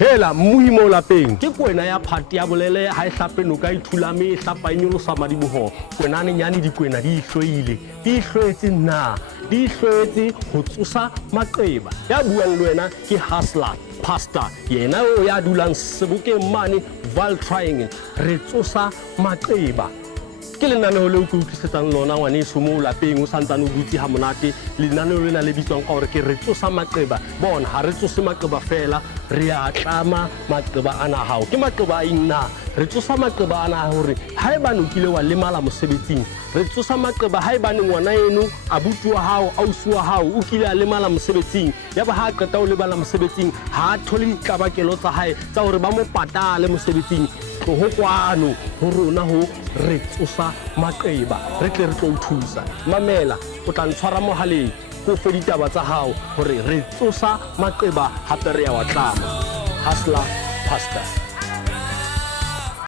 hela mmuhi mo lapeng ke kwena ya phati ya bolele ha e hlape no ka ithulame e hlapa nyolosa madiboho kwena ne nyane dikwena di hloile di hlwetse na di hlwetse ho tsosa maqeba ya buang le wena ke hustler pastor yena o ya dulang Sebokeng mane Val Triangle re tsosa maqeba ke lenaneo le o utlwisetsang lona ngwaneso mo lapeng o santsane o dutse ha monate lenaneo lena le bitswang ka hore ke re tsosa maqeba bona ha re tsose maqeba fela re a tlama maqeba ana hao ke maqeba a ina re tsosa maqeba ana hore ha eba no kile wa lemala mosebetsing re tsosa maqeba ha eba ngwana eno abuti wa hao ausi wa hao o kile a lemala mosebetsing ya ba ha qeta o lebala mosebetsing ha a thole ditlabakelo tsa hae tsa hore ba mo patale mosebetsing ho kwano ho rona ho re tsosa maqeba re tle re tlo o thusa mamela o tla ntshwara mohaleng go fe ditaba tsa hao hore re tsosa maqeba hape re ya wa tlama hustler pastor